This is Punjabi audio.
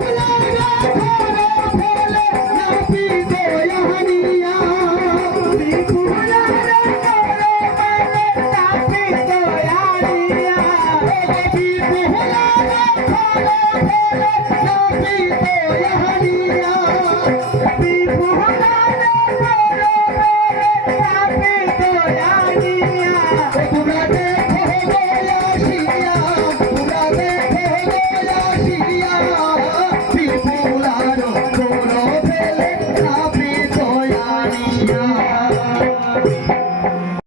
ਮਿਲੇਗਾ ਫੇਰੇ ਫੇਰੇ